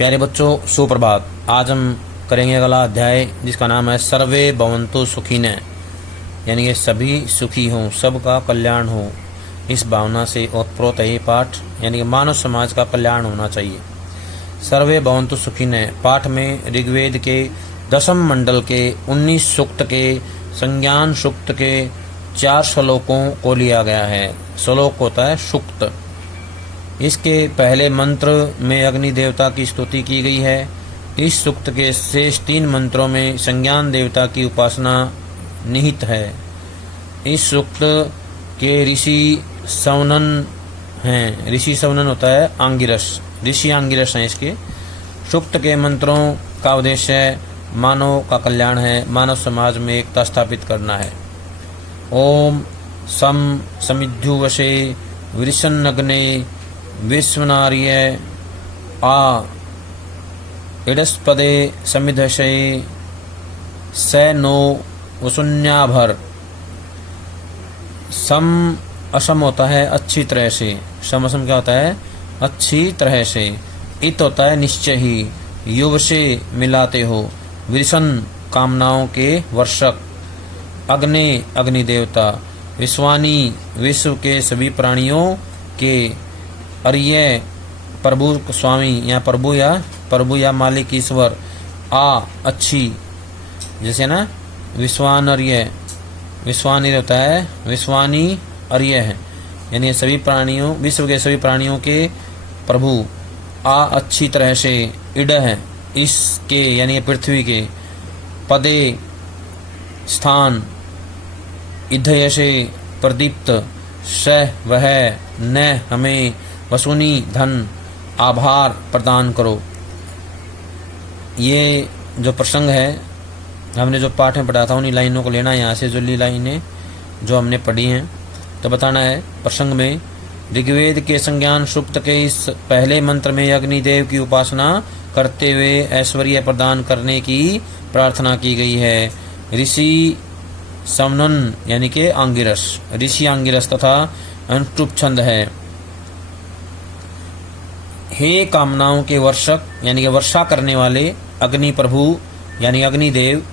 प्यारे बच्चों, सुप्रभात। आज हम करेंगे अगला अध्याय जिसका नाम है सर्वे भवन्तु सुखिनः, यानी कि सभी सुखी हों, सबका कल्याण हो। इस भावना से ओतप्रोत है ये पाठ, यानी कि मानव समाज का कल्याण होना चाहिए। सर्वे भवन्तु सुखिनः पाठ में ऋग्वेद के 10वें मंडल के 19 सूक्त के संज्ञान सूक्त के 4 श्लोकों को लिया गया है। श्लोक होता है सूक्त। इसके पहले मंत्र में अग्नि देवता की स्तुति की गई है। इस सूक्त के शेष 3 मंत्रों में संज्ञान देवता की उपासना निहित है। इस सूक्त के ऋषि सवनन हैं। ऋषि सवनन होता है आंगिरस, ऋषि आंगिरस हैं। इसके सूक्त के मंत्रों का उद्देश्य मानव का कल्याण है, मानव समाज में एकता स्थापित करना है। ओम सम समिद्धुवशे वृषन्नग्ने विश्वनार्य आ इडस्पदे समिधशे स नो वसुन्याभर। सम असम होता है अच्छी तरह से। सम असम क्या होता है? अच्छी तरह से। इत होता है निश्चय ही। युव से मिलाते हो। वृषण कामनाओं के वर्षक। अग्नि अग्नि देवता। विश्वानी विश्व के सभी प्राणियों के। अर्य प्रभु स्वामी या प्रभु या मालिक ईश्वर। आ अच्छी, जैसे ना विश्वानर्य, विश्वानी होता है विश्वानी अर्य है, यानी सभी प्राणियों, विश्व के सभी प्राणियों के प्रभु। आ अच्छी तरह से। इड है इसके, यानी पृथ्वी के। पदे स्थान। इधय से प्रदीप्त। स वह। न हमें। वसुनी धन। आभार प्रदान करो। ये जो प्रसंग है, हमने जो पाठ में पढ़ा था उन्हीं लाइनों को लेना है यहाँ से, जो ली लाइनें जो हमने पढ़ी हैं, तो बताना है। प्रसंग में ऋग्वेद के संज्ञान सूक्त के इस पहले मंत्र में अग्निदेव की उपासना करते हुए ऐश्वर्य प्रदान करने की प्रार्थना की गई है। ऋषि समनन यानी कि आंगिरस, ऋषि आंगिरस तथा अनुष्टुप छंद है। हे कामनाओं के वर्षक, यानी कि वर्षा करने वाले अग्नि प्रभु यानी अग्निदेव,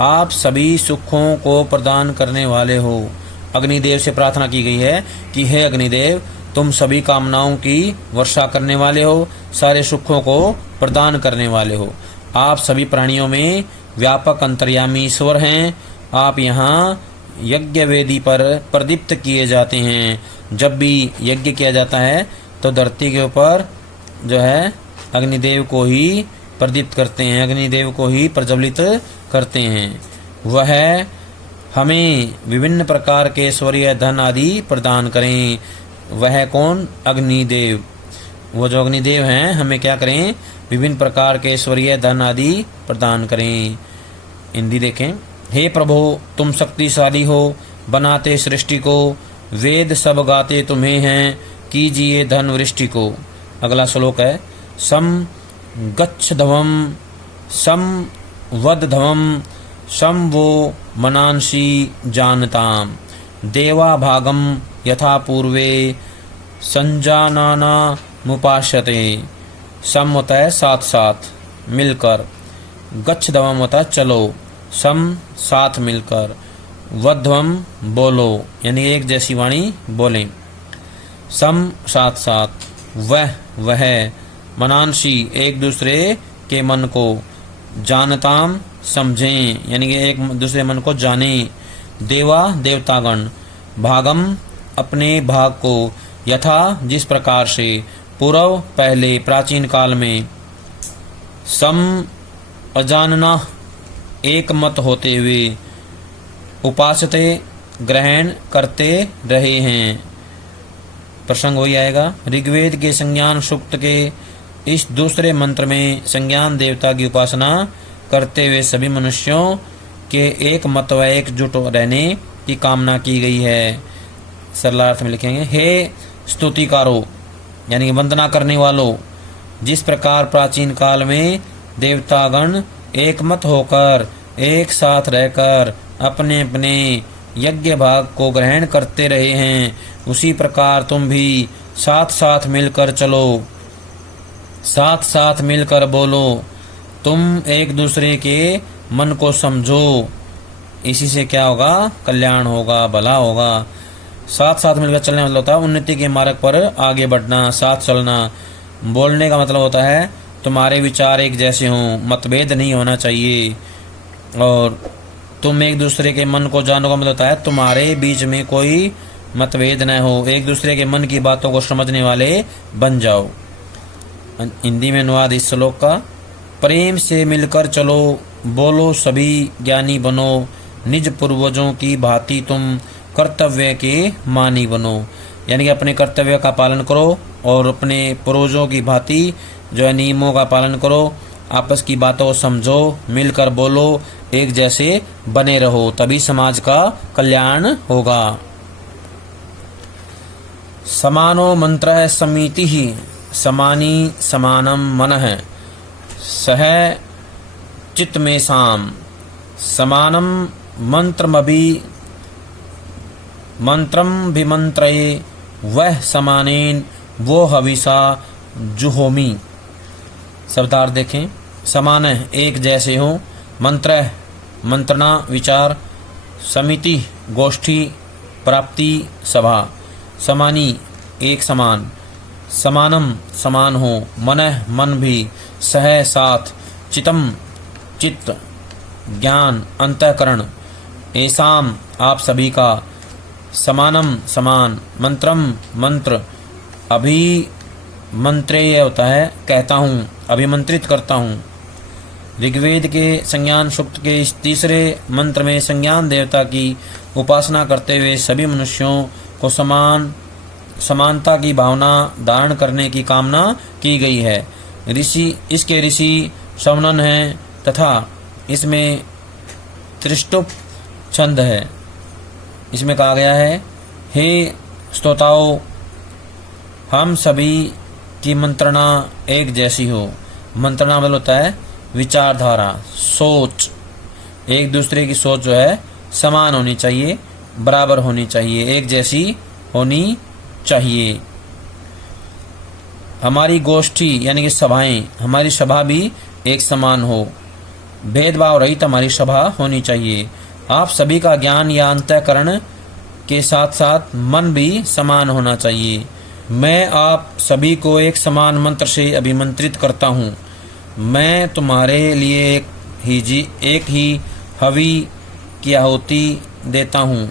आप सभी सुखों को प्रदान करने वाले हो। अग्निदेव से प्रार्थना की गई है कि हे अग्निदेव, तुम सभी कामनाओं की वर्षा करने वाले हो, सारे सुखों को प्रदान करने वाले हो। आप सभी प्राणियों में व्यापक अंतर्यामी ईश्वर हैं। आप यहाँ यज्ञ वेदी पर प्रदीप्त किए जाते हैं। जब भी यज्ञ किया जाता है तो धरती के ऊपर जो है अग्निदेव को ही प्रदीप्त करते हैं, अग्निदेव को ही प्रज्वलित करते हैं। वह हमें विभिन्न प्रकार के ऐश्वर्य धन आदि प्रदान करें। वह कौन? अग्निदेव। वो जो अग्निदेव हैं हमें क्या करें? विभिन्न प्रकार के ऐश्वर्य धन आदि प्रदान करें। हिंदी देखें। हे प्रभु, तुम शक्तिशाली हो, बनाते सृष्टि को। वेद सब गाते तुम्हें हैं, कीजिए धन वृष्टि को। अगला श्लोक है सम गच्छ धवम सम वद धवम सम वो मनांसी जानताम। देवा भागम यथा पूर्वे संजानाना मुपाश्यते। सम होता है साथ साथ मिलकर। गच्छ धवम होता है चलो। सम साथ मिलकर। वध्वम बोलो, यानी एक जैसी वाणी बोलें। सम साथ साथ। वह मनांसी एक दूसरे के मन को। जानताम समझें, यानी कि एक दूसरे मन को जाने। देवा देवतागण। भागम अपने भाग को। यथा जिस प्रकार से। पूर्व पहले प्राचीन काल में। सम अजानना एक मत होते हुए। उपासते ग्रहण करते रहे हैं। प्रसंग वही आएगा। ऋग्वेद के संज्ञान सूक्त के इस दूसरे मंत्र में संज्ञान देवता की उपासना करते हुए सभी मनुष्यों के एक मत व एकजुट रहने की कामना की गई है। सरलार्थ में लिखेंगे, हे स्तुतिकारो यानी वंदना करने वालों, जिस प्रकार प्राचीन काल में देवतागण एक मत होकर एक साथ रहकर अपने अपने यज्ञ भाग को ग्रहण करते रहे हैं, उसी प्रकार तुम भी साथ साथ मिलकर चलो। साथ साथ मिलकर बोलो, तुम एक दूसरे के मन को समझो, इसी से क्या होगा, कल्याण होगा, भला होगा। साथ साथ मिलकर चलने मतलब होता है उन्नति के मार्ग पर आगे बढ़ना, साथ चलना। बोलने का मतलब होता है तुम्हारे विचार एक जैसे हों, मतभेद नहीं होना चाहिए। और तुम एक दूसरे के मन को जानो का मतलब होता है तुम्हारे बीच में कोई मतभेद न हो, एक दूसरे के मन की बातों को समझने वाले बन जाओ। हिंदी में अनुवाद इस श्लोक का, प्रेम से मिलकर चलो, बोलो सभी ज्ञानी बनो, निज पूर्वजों की भांति तुम कर्तव्य के मानी बनो। यानी कि अपने कर्तव्य का पालन करो और अपने पूर्वजों की भांति जो है नियमों का पालन करो, आपस की बातों को समझो, मिलकर बोलो, एक जैसे बने रहो, तभी समाज का कल्याण होगा। समानो मंत्र समिति ही समानी समानम मनः सह चित्त में साम समानम मंत्रम विमंत्रये वह समानेन वो हविषा जुहोमी। शब्दार्थ देखें, समान एक जैसे हो, मंत्र मंत्रणा विचार, समिति गोष्ठी, प्राप्ति सभा, समानी एक समान, समानम समान हो, मनः मन भी, सह साथ, चितम चित्त, ज्ञान अंतःकरण, ऐसाम आप सभी का, समानम समान, मंत्रम मंत्र, अभिमंत्रेय होता है कहता हूँ, अभिमंत्रित करता हूँ। ऋग्वेद के संज्ञान सूक्त के इस तीसरे मंत्र में संज्ञान देवता की उपासना करते हुए सभी मनुष्यों को समानता की भावना धारण करने की कामना की गई है। इसके ऋषि सवनन हैं तथा इसमें त्रिष्टुप छंद है। इसमें कहा गया है, हे स्तोताओ, हम सभी की मंत्रणा एक जैसी हो। मंत्रणा मतलब होता है विचारधारा, सोच, एक दूसरे की सोच जो है समान होनी चाहिए, बराबर होनी चाहिए, एक जैसी होनी चाहिए। हमारी गोष्ठी यानी कि सभाएं, हमारी सभा भी एक समान हो, भेदभाव रहित हमारी सभा होनी चाहिए। आप सभी का ज्ञान या अंतःकरण के साथ साथ मन भी समान होना चाहिए। मैं आप सभी को एक समान मंत्र से अभिमंत्रित करता हूँ। मैं तुम्हारे लिए एक ही हवि की आहुति देता हूँ,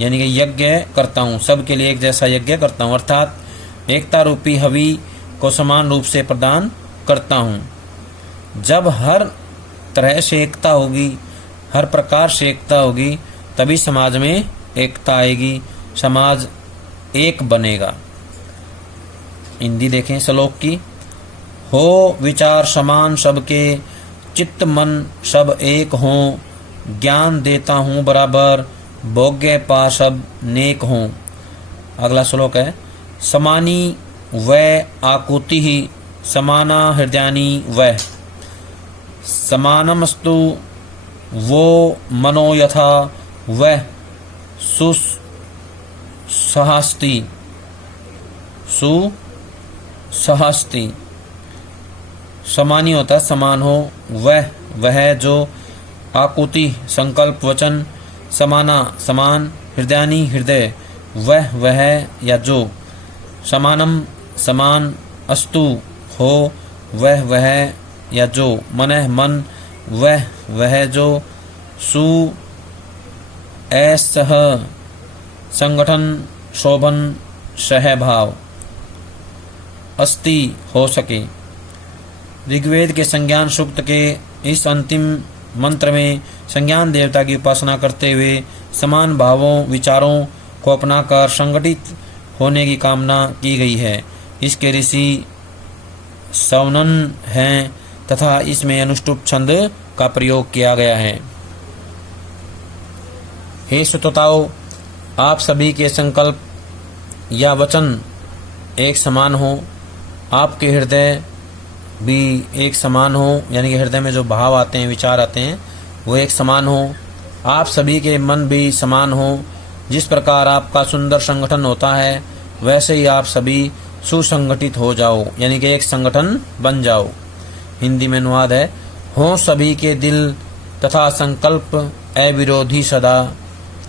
यानी कि यज्ञ करता हूँ, सबके लिए एक जैसा यज्ञ करता हूँ, अर्थात एकता रूपी हवि को समान रूप से प्रदान करता हूँ। जब हर तरह से एकता होगी, हर प्रकार से एकता होगी, तभी समाज में एकता आएगी, समाज एक बनेगा। हिंदी देखें श्लोक की, हो विचार समान सबके, चित्त मन सब एक हों, ज्ञान देता हूँ बराबर, भोग्य पा सब नेक हों। अगला श्लोक है, समानी वै आकुति ही समाना हृदयानी वै, समानमस्तु वो मनो यथा वह सुसहस्ति। समानी होता है समान हो, वह जो, आकुति संकल्प वचन, समाना समान, हृदयानी हृदय, वह या जो, समानम समान, अस्तु हो, वह या जो, मनः मन, वह जो, सु ऐसह संगठन शोभन सहभाव, अस्ति हो सके। ऋग्वेद के संज्ञान सूक्त के इस अंतिम मंत्र में संज्ञान देवता की उपासना करते हुए समान भावों विचारों को अपनाकर संगठित होने की कामना की गई है। इसके ऋषि सवनन हैं तथा इसमें अनुष्टुप छंद का प्रयोग किया गया है। हे श्रोताओं, आप सभी के संकल्प या वचन एक समान हो, आपके हृदय भी एक समान हो, यानी कि हृदय में जो भाव आते हैं, विचार आते हैं, वो एक समान हो। आप सभी के मन भी समान हो। जिस प्रकार आपका सुंदर संगठन होता है, वैसे ही आप सभी सुसंगठित हो जाओ, यानी कि एक संगठन बन जाओ। हिंदी में अनुवाद है, हो सभी के दिल तथा संकल्प अविरोधी सदा,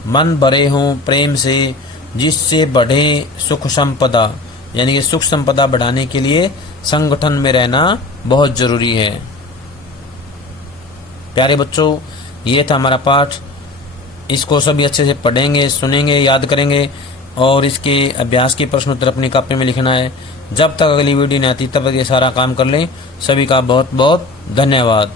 मन भरे हों प्रेम से जिससे बढ़े सुख संपदा, यानी कि सुख संपदा बढ़ाने के लिए संगठन में रहना बहुत जरूरी है। प्यारे बच्चों, ये था हमारा पाठ। इसको सभी अच्छे से पढ़ेंगे, सुनेंगे, याद करेंगे और इसके अभ्यास के प्रश्न उत्तर अपनी कॉपी में लिखना है। जब तक अगली वीडियो नहीं आती तब तक ये सारा काम कर लें। सभी का बहुत बहुत धन्यवाद।